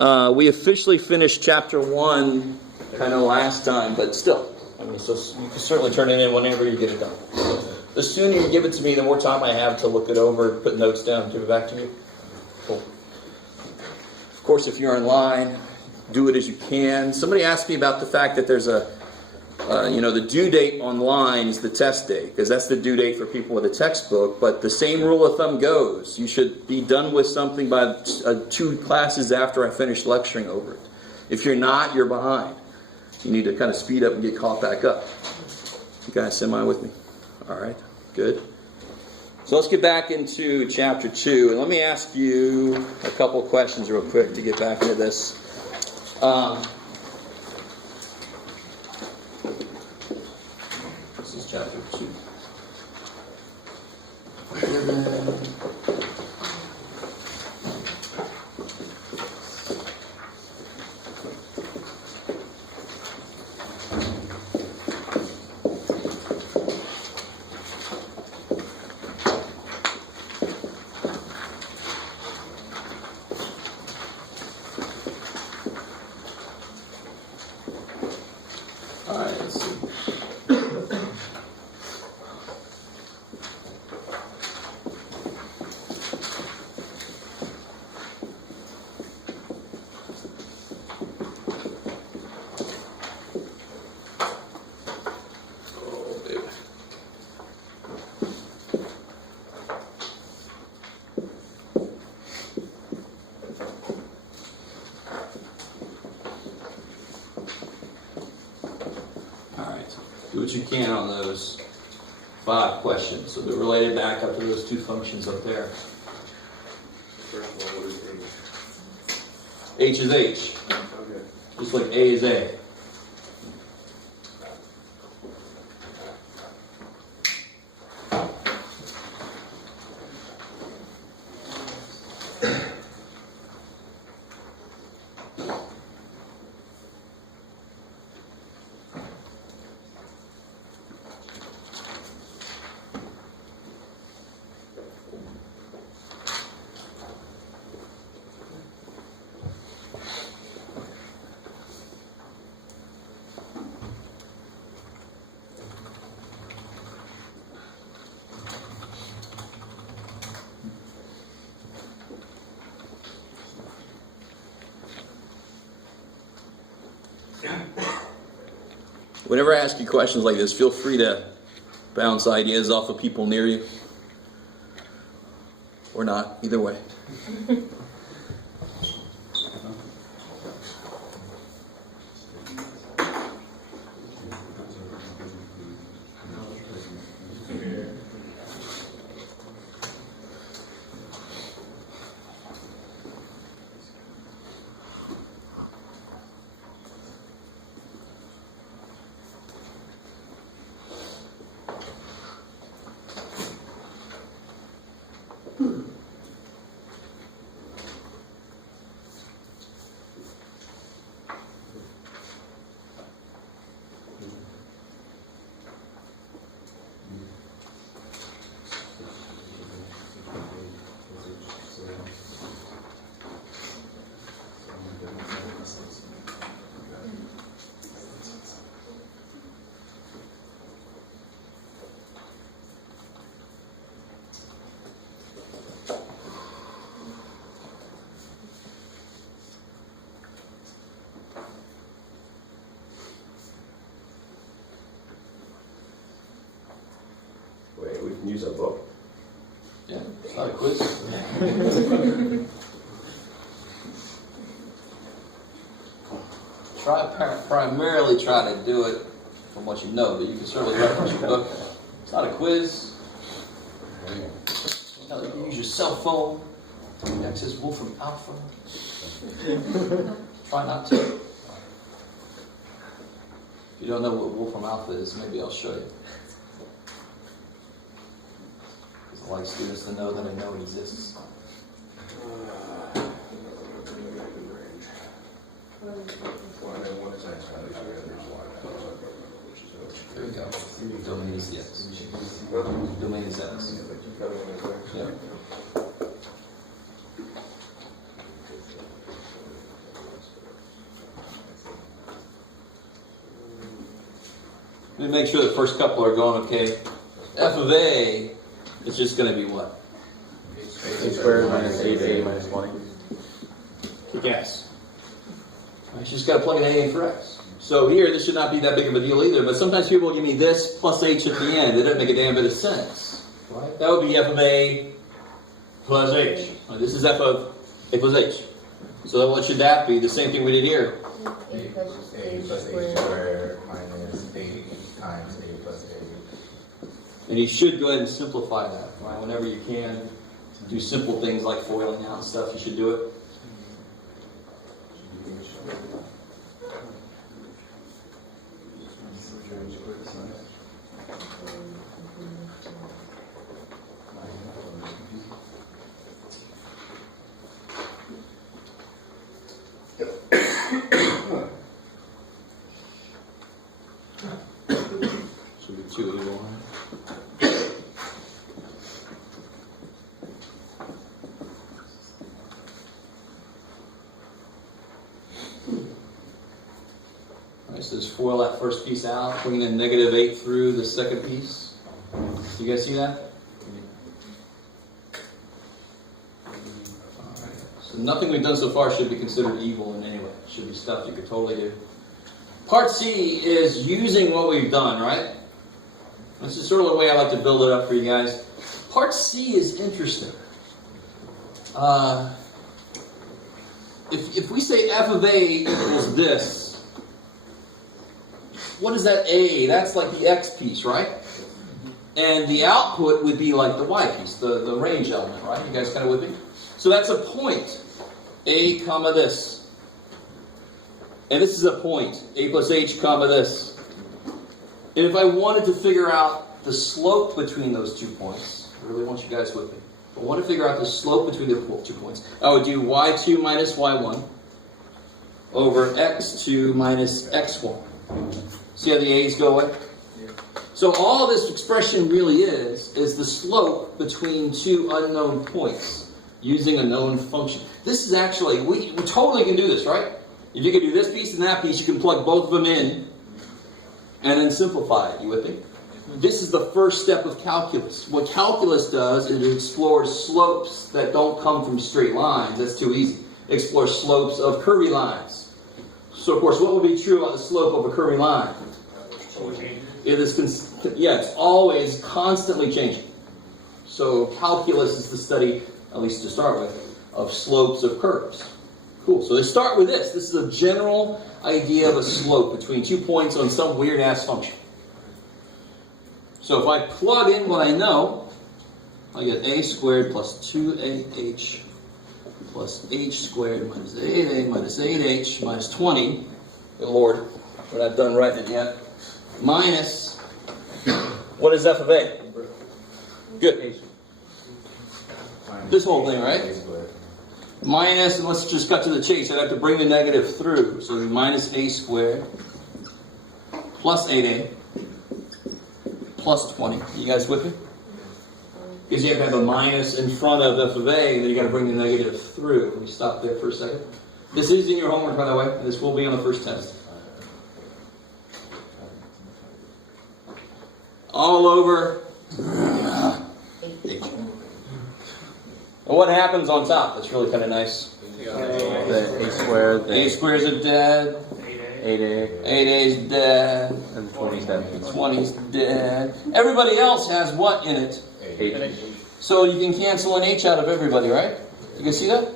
We officially finished chapter 1 kind of last time, but still. I mean, so you can certainly turn it in whenever you get it done. The sooner you give it to me, the more time I have to look it over, put notes down, give it back to you. Cool. Of course, if you're online, do it as you can. Somebody asked me about the fact that there's the due date online is the test date, because that's the due date for people with a textbook, but the same rule of thumb goes. You should be done with something by 2 classes after I finish lecturing over it. If you're not, you're behind. You need to kind of speed up and get caught back up. You guys semi with me? All right, good. So let's get back into chapter 2, and let me ask you a couple questions real quick to get back into this. This is chapter 2. Do what you can on those 5 questions. So they're related back up to those 2 functions up there. First one, what is H H? is H. Okay. Just like A is A. Whenever I ask you questions like this, feel free to bounce ideas off of people near you. Or not, either way. Wait, we can use a book. Yeah, it's not a quiz. Primarily try to do it from what you know, but you can certainly reference your book. It's not a quiz. You can use your cell phone to access Wolfram Alpha. Try not to. If you don't know what Wolfram Alpha is, maybe I'll show you. Because I like students to know that I know it exists. There we go. Domain is yes. Domain is X. Yeah. Let me make sure the first couple are going okay. F of A is just going to be what? A squared minus 8a minus 20. Kick ass. I just got to plug an A in for X. So here, this should not be that big of a deal either, but sometimes people will give me this plus H at the end. It doesn't make a damn bit of sense. Right? That would be F of A plus H. This is F of A plus H. So what should that be? The same thing we did here. A plus H squared minus 8 times A plus A. And you should go ahead and simplify that, right? Whenever you can. Do simple things like foiling out and stuff, you should do it. Should be 2 over 1. So just FOIL that first piece out, bring the -8 through the second piece. You guys see that? Alright. So nothing we've done so far should be considered evil in any way. It should be stuff you could totally do. Part C is using what we've done, right? This is sort of the way I like to build it up for you guys. Part C is interesting. If we say F of A equals this, what is that A? That's like the X piece, right? And the output would be like the Y piece, the range element, right? You guys kind of with me? So that's a point. A comma this. And this is a point. A plus H comma this. And if I wanted to figure out the slope between those 2 points, I really want you guys with me. I want to figure out the slope between the 2 points. I would do Y2 minus Y1 over X2 minus X1. See how the A's go away? So all this expression really is the slope between 2 unknown points using a known function. This is actually, we totally can do this, right? If you can do this piece and that piece, you can plug both of them in and then simplify it. You with me? This is the first step of calculus. What calculus does is it explores slopes that don't come from straight lines. That's too easy. It explores slopes of curvy lines. So of course, what will be true about the slope of a curvy line? It is, it's always constantly changing. So calculus is the study, at least to start with, of slopes of curves. Cool. So let's start with this. This is a general idea of a slope between 2 points on some weird-ass function. So if I plug in what I know, I get A squared plus 2AH plus H squared minus 8A minus 8H minus 20. Good Lord, we're not done writing it yet. Minus, what is F of A? Good. This whole thing, right? Minus, and let's just cut to the chase. I'd have to bring the negative through. So minus A squared plus 8A plus 20. You guys with me? Because you have to have a minus in front of F of A, and then you got to bring the negative through. Let me stop there for a second. This is in your homework, by the way, and this will be on the first test. All over H. And what happens on top? That's really kind of nice. The A squared. A squares are dead. 8a. 8a is dead. And 20's dead. 20's dead. Everybody else has what in it? H. So you can cancel an H out of everybody, right? You can see that?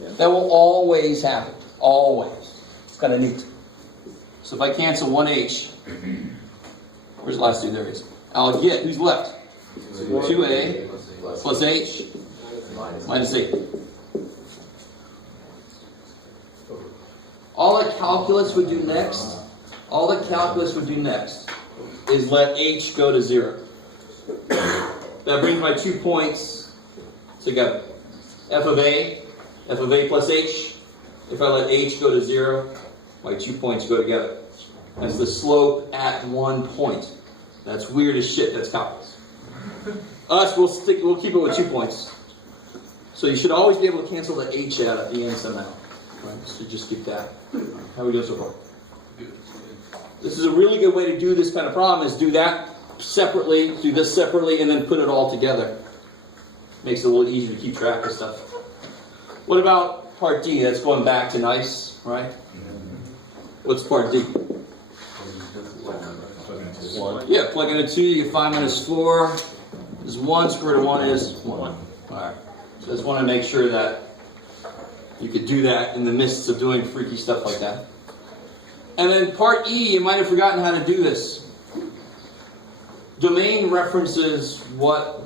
Yeah. That will always happen. Always. It's kind of neat. So if I cancel one H, where's the last two? There it is. I'll get, who's left? 2a plus H minus 8. All that calculus would do next, is let H go to 0. That brings my 2 points together. F of A plus H. If I let H go to 0, my 2 points go together. That's the slope at 1 point. That's weird as shit. That's calculus. Us, we'll keep it with 2 points. So you should always be able to cancel the H out at the end somehow. Right? So just keep that. How are we doing so far? This is a really good way to do this kind of problem, is do that separately, do this separately, and then put it all together. Makes it a little easier to keep track of stuff. What about part D? That's going back to nice, right? What's part D? 1. Yeah, plug in a 2, you get 5 minus 4 is 1, square root of 1 is 1. Alright, so I just want to make sure that you could do that in the midst of doing freaky stuff like that. And then part E, you might have forgotten how to do this. Domain references what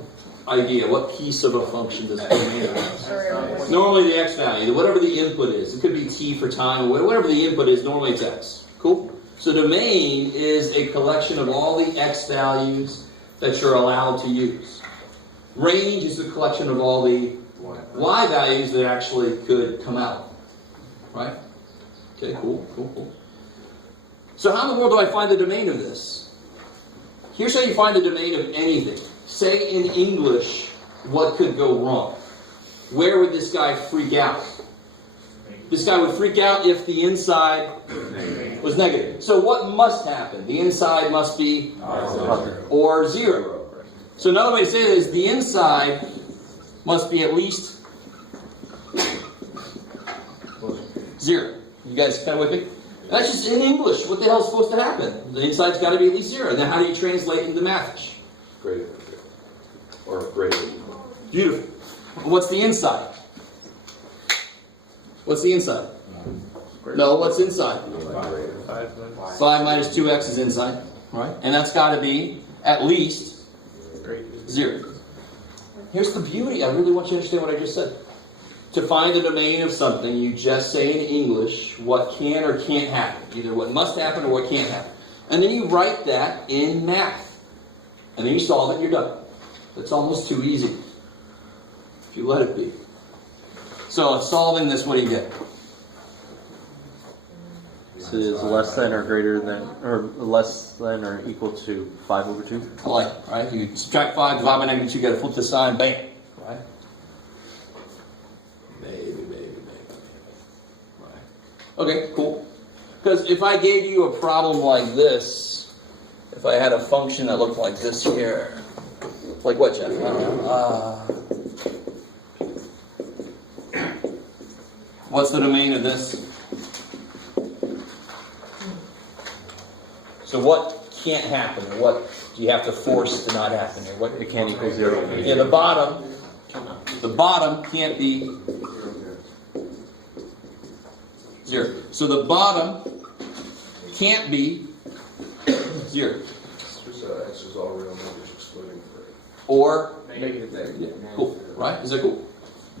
idea, what piece of a function does domain reference? Normally the x value, whatever the input is. It could be t for time, whatever the input is, normally it's x. Cool? So domain is a collection of all the x values that you're allowed to use. Range is a collection of all the y values that actually could come out. Right? Okay, cool. So how in the world do I find the domain of this? Here's how you find the domain of anything. Say in English, what could go wrong? Where would this guy freak out? This guy would freak out if the inside was negative. So what must happen? The inside must be or 0. So another way to say it is the inside must be at least 0. You guys kind of with me? That's just in English. What the hell is supposed to happen? The inside's got to be at least 0. Then how do you translate into mathish? Greater than 0. Or greater than 0. Beautiful. What's the inside? What's the inside? No, what's inside? 5 minus 2x is inside. Right? And that's got to be at least 0. Here's the beauty. I really want you to understand what I just said. To find the domain of something, you just say in English what can or can't happen. Either what must happen or what can't happen. And then you write that in math. And then you solve it and you're done. That's almost too easy. If you let it be. So solving this, what do you get? This is less than or greater than, or less than or equal to 5 over 2. I like it, right? You subtract 5, divide by negative 2, you got to flip the sign, bam. Right? Maybe. Right. Okay, cool. Because if I gave you a problem like this, if I had a function that looked like this here, like what, Jeff? I don't know. What's the domain of this? So what can't happen? Or what do you have to force to not happen here? What It can't equal 0. Yeah, the bottom can't be 0. So the bottom can't be 0. X is all real numbers excluding 3. Or Negative. yeah, cool, right? Is that cool?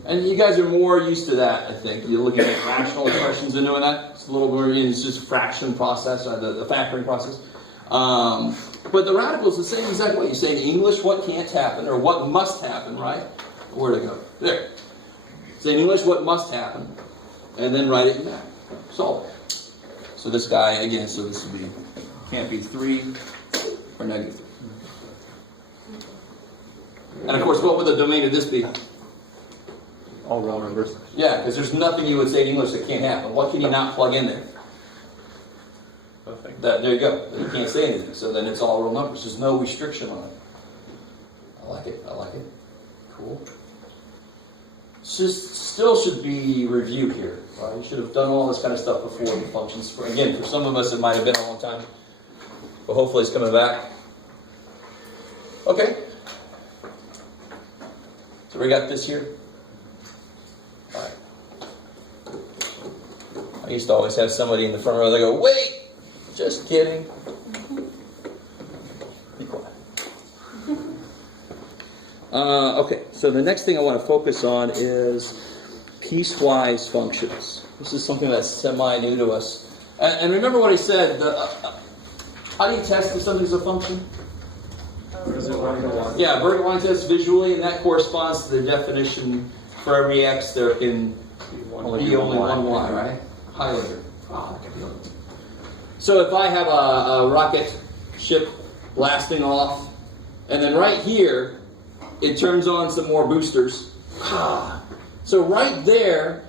And you guys are more used to that, I think. You're looking at rational expressions and doing that. It's a little more, it's just a fraction process, or the factoring process. But the radical is the same exact way. You say in English what can't happen, or what must happen, right? Where'd it go? There. Say in English what must happen, and then write it in math. Solve it. So this guy, again, so this would be, can't be 3 or negative 3. And of course, what would the domain of this be? All real numbers. Yeah, because there's nothing you would say in English that can't happen. What can you not plug in there? Nothing. There you go. You can't say anything. So then it's all real numbers. There's no restriction on it. I like it. Cool. Still should be reviewed here. Right? You should have done all this kind of stuff before the functions. Again, for some of us it might have been a long time. But hopefully it's coming back. Okay. So we got this here. All right. I used to always have somebody in the front row. They go, "Wait, just kidding." Be quiet. Okay. So the next thing I want to focus on is piecewise functions. This is something that's semi-new to us. And remember what I said. How do you test if something's a function? Yeah, vertical line test visually, and that corresponds to the definition. For every x, there can be only one y, right? Highlighter. So if I have a rocket ship blasting off, and then right here, it turns on some more boosters. So right there,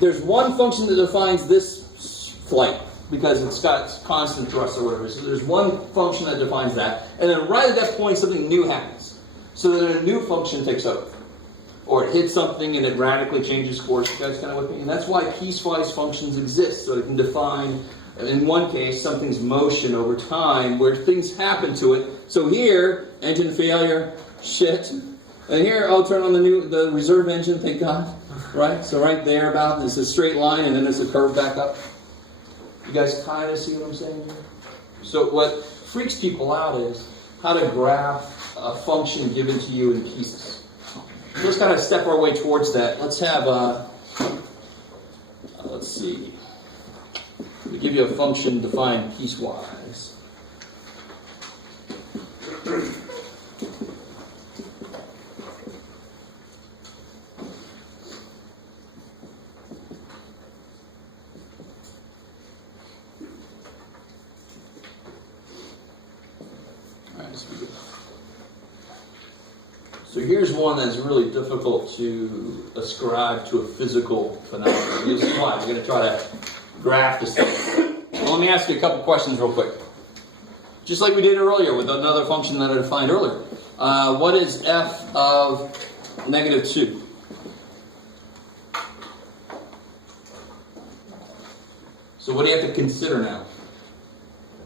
there's one function that defines this flight. because it's got constant thrust or whatever. So there's one function that defines that, and then right at that point something new happens. So then a new function takes over. Or it hits something and it radically changes course. You guys kind of with me? And that's why piecewise functions exist, so it can define, in one case, something's motion over time, where things happen to it. So here, engine failure, shit. And here, I'll turn on the reserve engine, thank God. Right? So right there about, there's a straight line and then there's a curve back up. You guys kind of see what I'm saying here? So what freaks people out is how to graph a function given to you in pieces. Let's kind of step our way towards that. Let's have let's see. We give you a function defined piecewise. All right, so here's one that's really difficult to ascribe to a physical phenomenon. You'll see why. I'm going to try to graph this thing. Well, let me ask you a couple questions real quick. Just like we did earlier with another function that I defined earlier. What is f of -2? So what do you have to consider now?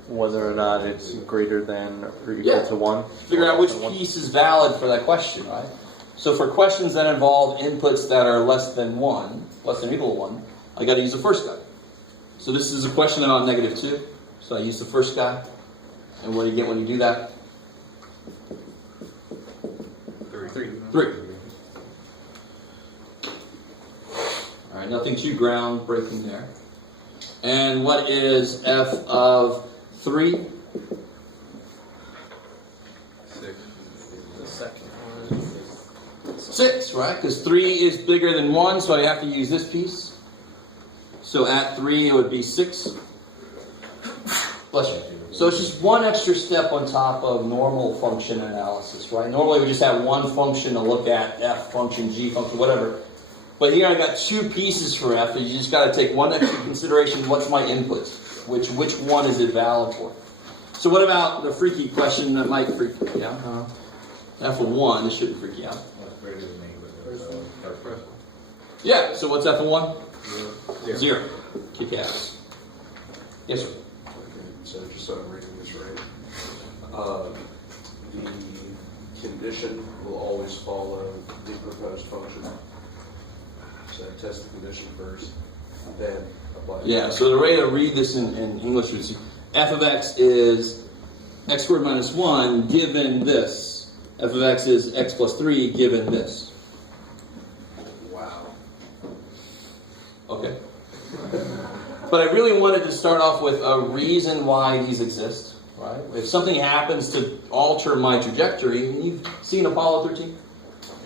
Whether or not it's greater than or equal to 1. Figure out which piece is valid for that question, right? So for questions that involve inputs that are less than 1, less than or equal to 1, I got to use the first guy. So this is a question about -2. So I use the first guy. And what do you get when you do that? 3. All right, nothing too groundbreaking there. And what is f of 3? 6. The second one is 6, right? Because 3 is bigger than 1, so I have to use this piece. So at 3, it would be 6. Bless you. So it's just one extra step on top of normal function analysis, right? Normally we just have one function to look at, f function, g function, whatever. But here I got 2 pieces for f, and you just got to take one extra consideration. What's my input? Which one is it valid for? So what about the freaky question that might freak you out? F of 1, this shouldn't freak you out. what's greater than neighborhood. Yeah, so what's f of 1? 0. 0. Kick ass. Yes, sir. Okay, so just so I'm reading this right, the condition will always follow the proposed function. So test the condition first, then apply. Yeah, so the way to read this in English is f of x is x squared minus 1 given this. F of x is x plus 3 given this. Wow. Okay. But I really wanted to start off with a reason why these exist, right? If something happens to alter my trajectory, and you've seen Apollo 13,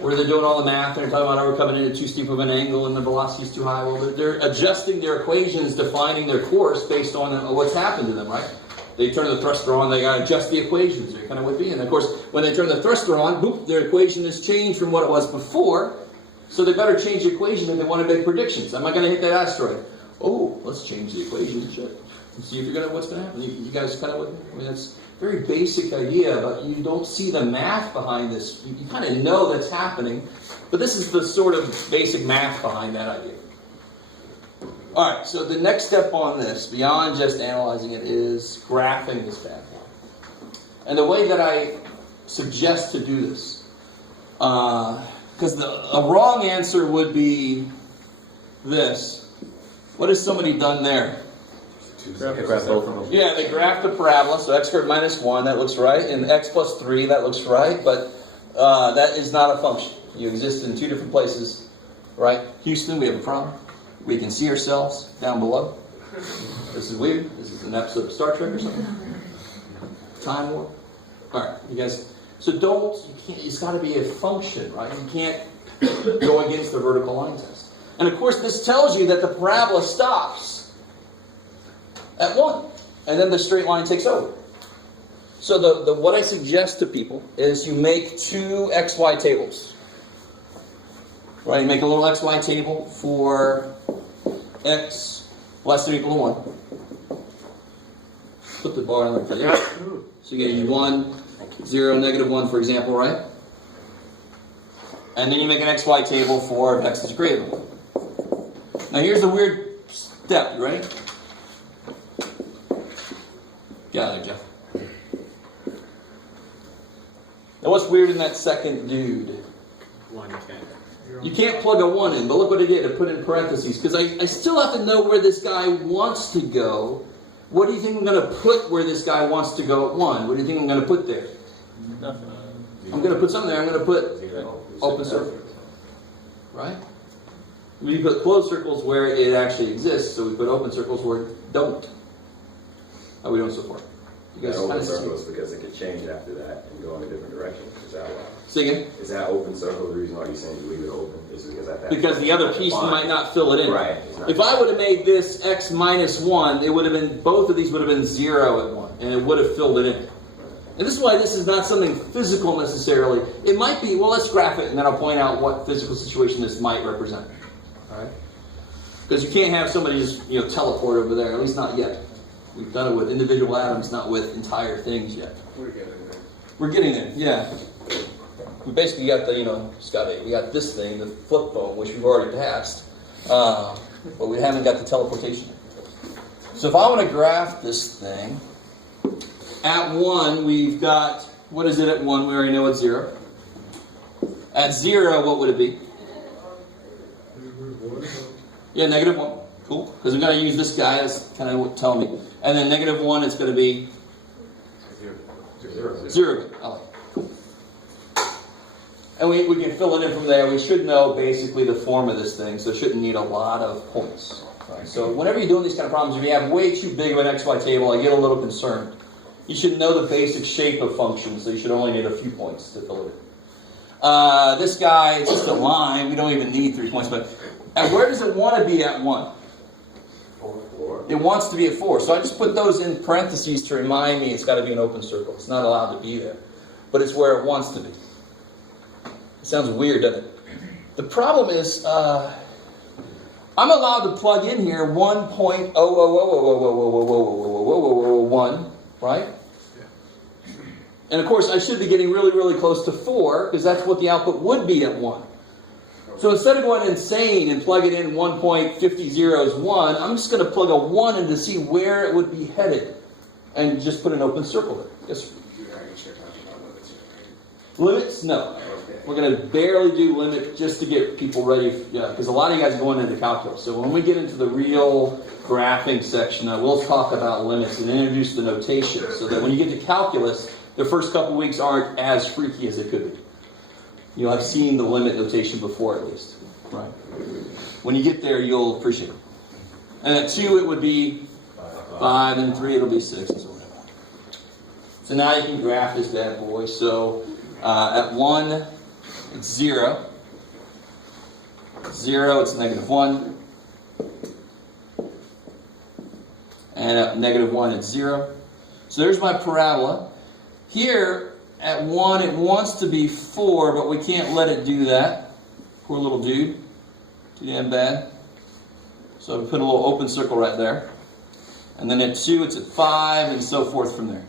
where they're doing all the math, and they're talking about, oh, we're coming into too steep of an angle and the velocity is too high. Well, they're adjusting their equations, defining their course based on what's happened to them, right? They turn the thruster on, they got to adjust the equations. They kind of would be. And of course, when they turn the thruster on, boop, their equation has changed from what it was before. So they better change the equation if they want to make predictions. Am I going to hit that asteroid? Oh, let's change the equation and shit. And see if what's going to happen. You guys kind of with me? I mean, that's a very basic idea, but you don't see the math behind this. You kind of know that's happening, but this is the sort of basic math behind that idea. All right, so the next step on this, beyond just analyzing it, is graphing this bad boy. And the way that I suggest to do this, because a wrong answer would be this. What has somebody done there? Graph both of them. Yeah, they graphed the parabola, so x squared minus 1, that looks right, and x plus 3, that looks right, but that is not a function. You exist in 2 different places, right? Houston, we have a problem. We can see ourselves down below. This is weird. This is an episode of Star Trek or something. Time warp. All right, you guys. So it's got to be a function, right? You can't go against the vertical line test. And of course, this tells you that the parabola stops at 1, and then the straight line takes over. So the what I suggest to people is you make 2 xy tables. Right, you make a little xy table for x less than or equal to 1. put the bar like that. Yeah. So you get 1, 0, -1, for example, right? And then you make an XY table for if x is greater than 1. Now here's the weird step. You ready? Get out of there, Jeff. Now what's weird in that second dude? You can't plug a 1 in, but look what I did. I put in parentheses, because I still have to know where this guy wants to go. What do you think I'm going to put where this guy wants to go at 1? What do you think I'm going to put there? Nothing. I'm going to put something there. I'm going to put open circle. Right? We put closed circles where it actually exists, so we put open circles where it don't. How are we doing so far? You guys open kind of circles because it could change after that and go in a different direction. Is that why? Say again? Is that open circle the reason why you're saying you leave it open? Is because at that Because the other piece might not fill it in. Right. If I would have made this x minus 1, it would have been, both of these would have been 0 at 1, and it would have filled it in. And this is why this is not something physical necessarily. It might be, well, let's graph it, and then I'll point out what physical situation this might represent. All right? Because you can't have somebody just, teleport over there, at least not yet. We've done it with individual atoms, not with entire things yet. We're getting there. We're getting there, yeah. We basically got the, Scott, we got this thing, the flip phone, which we've already passed, but we haven't got the teleportation. So if I want to graph this thing, at 1 we've got, what is it at 1? We already know it's 0. At 0, what would it be? Yeah, -1. Cool. Because we've got to use this guy as kind of what telling me. And then -1, it's going to be 0. I like it. Cool. And we can fill it in from there. We should know basically the form of this thing, so it shouldn't need a lot of points. Right? So whenever you're doing these kind of problems, if you have way too big of an XY table, I get a little concerned. You should know the basic shape of functions, so you should only need a few points to fill it in. This guy is just a line. We don't even need 3 points. But where does it want to be at 1? 4. It wants to be at 4. So I just put those in parentheses to remind me it's got to be an open circle. It's not allowed to be there. But it's where it wants to be. It sounds weird, doesn't it? The problem is, I'm allowed to plug in here 1.000000001, right? And of course, I should be getting really, really close to 4, because that's what the output would be at 1. So instead of going insane and plug it in 1.5001, I'm just going to plug a 1 in to see where it would be headed, and just put an open circle there. Yes, limits? No. We're going to barely do limit just to get people ready, because a lot of you guys are going into calculus. So when we get into the real graphing section, we'll talk about limits and introduce the notation, so that when you get to calculus, the first couple weeks aren't as freaky as it could be. I've seen the limit notation before, at least. Right. When you get there, you'll appreciate it. And at 2, it would be 5, and 3, it'll be 6, and so on. So now you can graph this bad boy. So at 1, it's 0. 0, it's -1. And at -1, it's 0. So there's my parabola. Here, at 1, it wants to be 4, but we can't let it do that. Poor little dude. Too damn bad. So we put a little open circle right there. And then at 2, it's at 5, and so forth from there.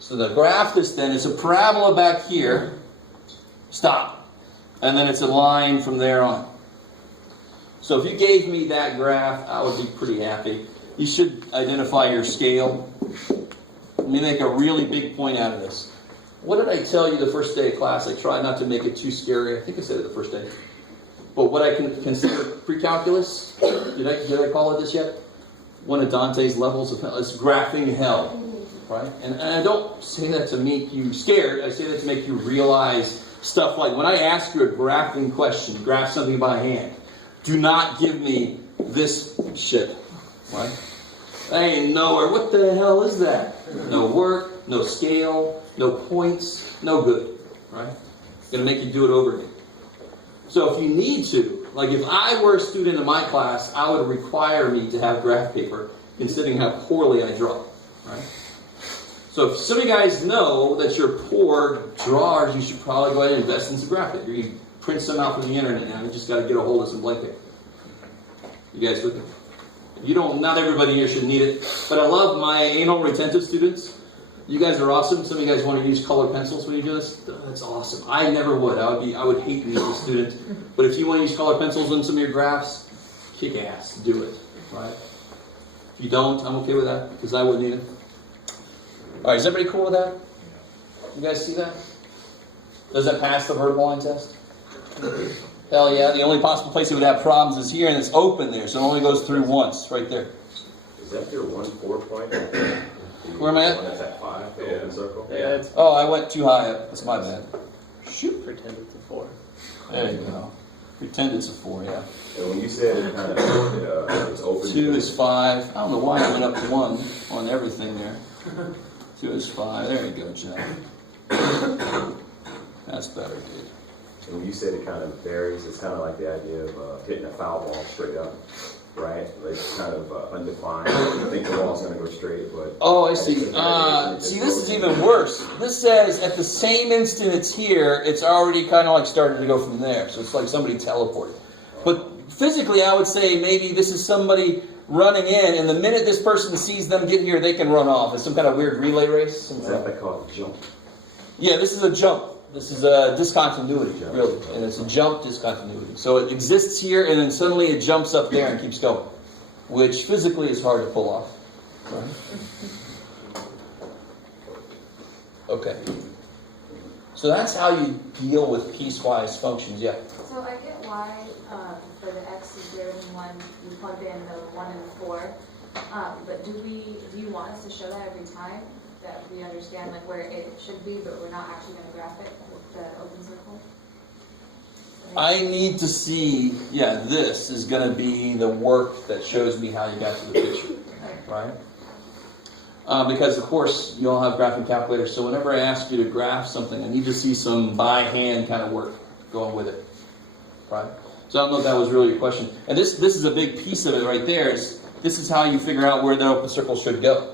So to graph this then, it's a parabola back here. Stop. And then it's a line from there on. So if you gave me that graph, I would be pretty happy. You should identify your scale. Let me make a really big point out of this. What did I tell you the first day of class? I tried not to make it too scary. I think I said it the first day. But what I can consider pre-calculus, did I call it this yet? One of Dante's levels of hell. It's graphing hell. Right? And I don't say that to make you scared. I say that to make you realize stuff like, when I ask you a graphing question, graph something by hand, do not give me this shit. Right? I ain't nowhere. What the hell is that? No work, no scale, no points, no good. Right? It's going to make you do it over again. So if you need to, like if I were a student in my class, I would require me to have graph paper, considering how poorly I draw. Right? So if some of you guys know that you're poor drawers, you should probably go ahead and invest in some graph paper. You can print some out from the internet now. You just got to get a hold of some blank paper. You guys with me? Not everybody here should need it, but I love my anal retentive students. You guys are awesome. Some of you guys want to use colored pencils when you do this. That's awesome. I never would. I would hate to be a student. But if you want to use colored pencils in some of your graphs, kick ass. Do it. Right? If you don't, I'm okay with that because I wouldn't either. All right, is everybody cool with that? You guys see that? Does that pass the vertical line test? Hell yeah. The only possible place it would have problems is here, and it's open there, so it only goes through once, right there. Is that your 1-4 point? Where am I at? That's at 5, the open circle? Yeah, it's Oh, I went too high up. That's my bad. Shoot. pretend it's a 4. There you go. Pretend it's a 4, yeah. And when you said it kind of it's open. 2 is 5. I don't know why I went up to 1 on everything there. 2 is 5. There you go, Jeff. That's better, dude. And when you said it kind of varies, it's kind of like the idea of hitting a foul ball straight up, right? It's kind of undefined. You think the ball's going to go straight, but... Oh, I see. See, this is even worse. This says at the same instant it's here, it's already kind of like started to go from there. So it's like somebody teleported. But physically, I would say maybe this is somebody running in, and the minute this person sees them get here, they can run off. It's some kind of weird relay race. Is that what they call a jump? Yeah, this is a jump. This is a discontinuity, really. And it's a jump discontinuity. So it exists here, and then suddenly it jumps up there and keeps going, which physically is hard to pull off. Right? Okay. So that's how you deal with piecewise functions, yeah. So I get why for the x is greater than 1, you plug in the 1 and the 4. But do you want us to show that every time? That we understand like where it should be, but we're not actually going to graph it with the open circle? I need to see, this is going to be the work that shows me how you got to the picture, right? Because, of course, you all have graphing calculators, so whenever I ask you to graph something, I need to see some by-hand kind of work going with it, right? So I don't know if that was really your question. And this is a big piece of it right there. This is how you figure out where the open circle should go.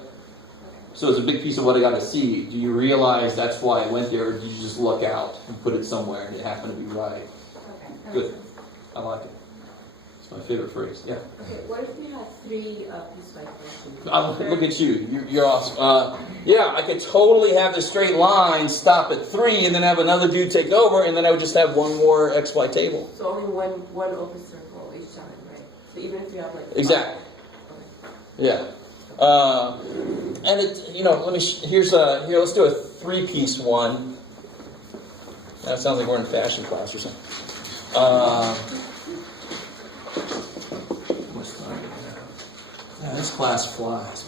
So it's a big piece of what I got to see. Do you realize that's why I went there, or did you just look out and put it somewhere and it happened to be right? Okay. Good. I like it. It's my favorite phrase. Yeah. Okay, what if you had 3 piecewise functions? Look at you. You're awesome. Yeah, I could totally have the straight line stop at 3 and then have another dude take over, and then I would just have one more XY table. So only one open circle each time, right? So even if you have like... Exactly. Yeah. And it, here, let's do a 3-piece one. That sounds like we're in fashion class or something. Yeah, this class flies.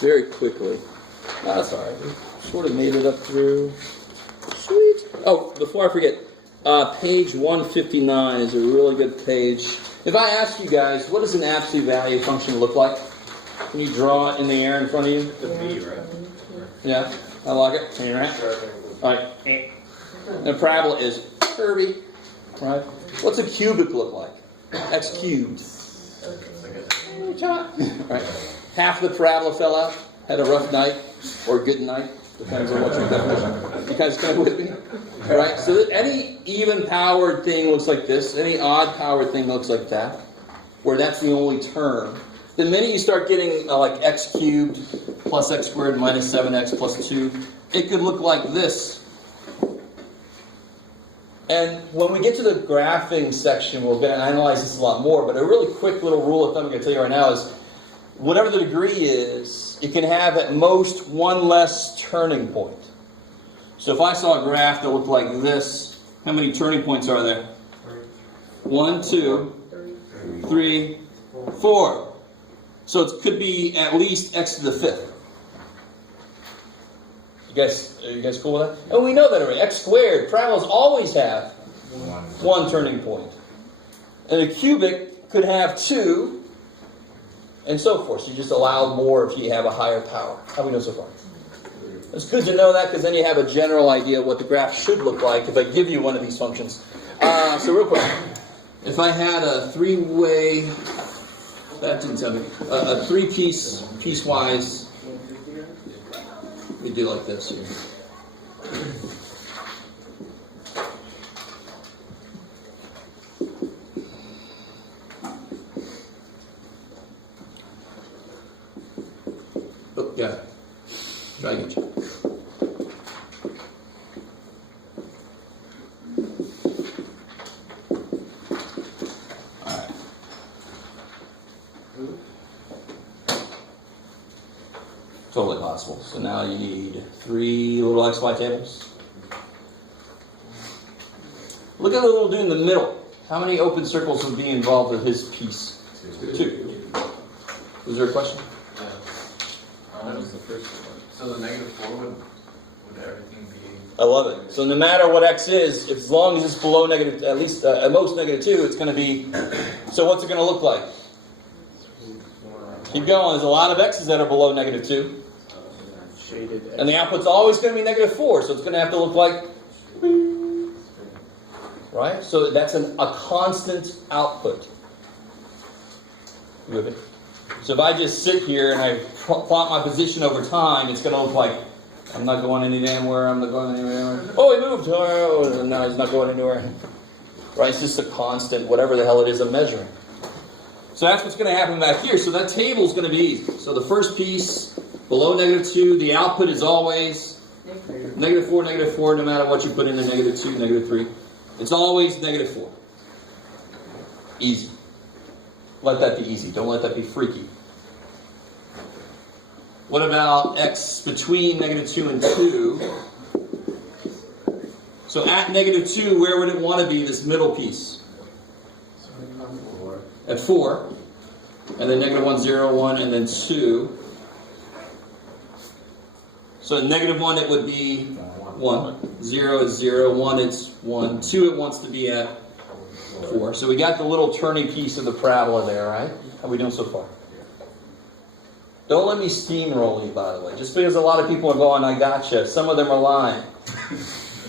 Very quickly. No, that's all right. We sort of made it up through. Sweet. Oh, before I forget. Page 159 is a really good page. If I ask you guys, what does an absolute value function look like? Can you draw it in the air in front of you? The B, right? Yeah, I like it. Can you write? All right. And a parabola is curvy, right? What's a cubic look like? X cubed. All right. Half the parabola fell out, had a rough night or a good night. Depends on what your definition. You guys kind of with me? All right, so that any even-powered thing looks like this. Any odd-powered thing looks like that, where that's the only term. The minute you start getting like x cubed plus x squared minus 7x plus 2, it could look like this. And when we get to the graphing section, we're going to analyze this a lot more, but a really quick little rule of thumb I'm going to tell you right now is whatever the degree is, it can have at most one less turning point. So if I saw a graph that looked like this, how many turning points are there? 1, 2, 3, 4. So it could be at least x to the 5th. Are you guys cool with that? And we know that already. X squared, parabolas always have one turning point. And a cubic could have 2, and so forth. So you just allow more if you have a higher power. How do we know so far? It's good to know that because then you have a general idea of what the graph should look like if I give you one of these functions. So real quick, if I had a 3-way, that didn't tell me, a 3-piece, piecewise, we do like this here. Look, yeah. Try to get you. Alright. Totally possible. So now you need 3 little XY tables. Look at the little dude in the middle. How many open circles would be involved with his piece? 2. Was there a question? That was the first one. So the -4 would everything be? I love it. So no matter what x is, as long as it's below negative, at least at most -2, it's going to be. So what's it going to look like? Keep going. There's a lot of x's that are below -2, and the output's always going to be -4. So it's going to have to look like. Right? So that's a constant output. You with it? So if I just sit here and I plot my position over time, it's going to look like I'm not going any damn where, I'm not going anywhere. Oh, he moved. Oh, no, he's not going anywhere. Right? It's just a constant, whatever the hell it is I'm measuring. So that's what's going to happen back here. So that table is going to be easy. So the first piece, below -2, the output is always -4, -4, no matter what you put in the -2, -3. It's always -4. Easy. Let that be easy. Don't let that be freaky. What about x between -2 and 2? So at -2, where would it want to be, this middle piece? At 4. And then -1, 0, 1, and then 2. So at -1, it would be 1. 0 is 0. 1, it's 1. 2, it wants to be at 4. So we got the little turning piece of the parabola there, right? How are we doing so far? Don't let me steamroll you, by the way. Just because a lot of people are going, I gotcha. Some of them are lying.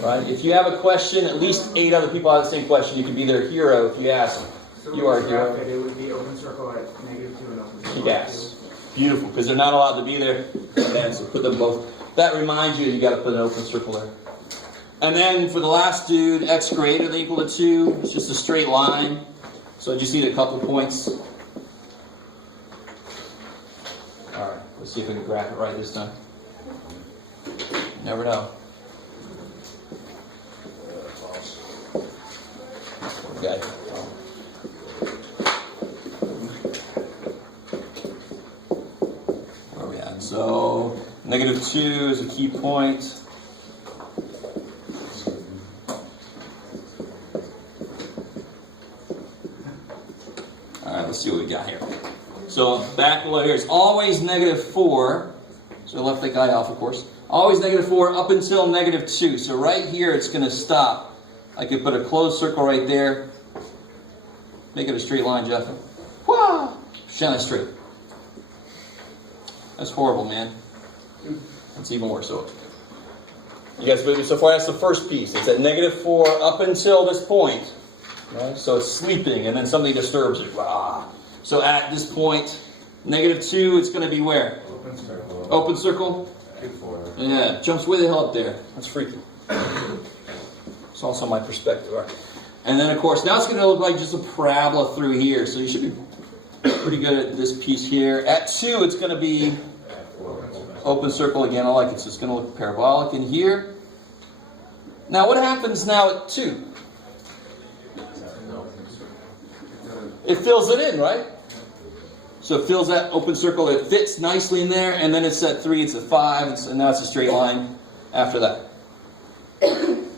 Right? If you have a question, at least 8 other people have the same question. You can be their hero if you ask. So You are a hero. it would be open circle at -2 and open circle at Yes. Beautiful, because they're not allowed to be there. And so put them both. That reminds you got to put an open circle there. And then for the last dude, x greater than or equal to 2. It's just a straight line. So I just need a couple points. Alright, let's see if we can graph it right this time. Never know. Okay. Where are we at? So, -2 is a key point. Alright, let's see what we got here. So, back below here is always -4. So, I left that guy off, of course. Always -4 up until -2. So, right here, it's going to stop. I could put a closed circle right there. Make it a straight line, Jeff. Wah! Shine it straight. That's horrible, man. That's even worse. So, you guys with me so far? That's the first piece. It's at -4 up until this point. Right? So it's sleeping, and then something disturbs it. Rah. So at this point, -2, it's going to be where? Open circle. Open circle? 4. Yeah, jumps way the hell up there. That's freaky. It's also my perspective. All right. And then, of course, now it's going to look like just a parabola through here. So you should be pretty good at this piece here. At 2, it's going to be open circle again. I like it. So it's going to look parabolic in here. Now, what happens now at 2? It fills it in, right? So it fills that open circle. It fits nicely in there. And then it's at 3. It's at 5. And now it's a straight line after that.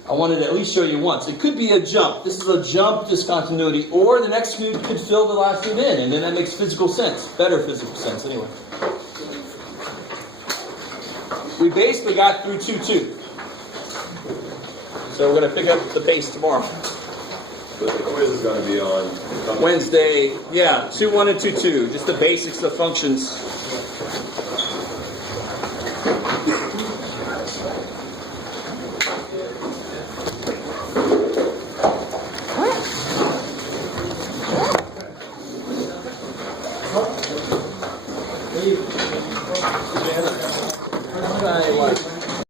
I wanted to at least show you once. It could be a jump. This is a jump discontinuity. Or the next dude could fill the last dude in. And then that makes physical sense. Better physical sense, anyway. We basically got through 2-2. So we're going to pick up the pace tomorrow. But the quiz is going to be on Wednesday, yeah, 2-1 and 2-2. Just the basics of functions.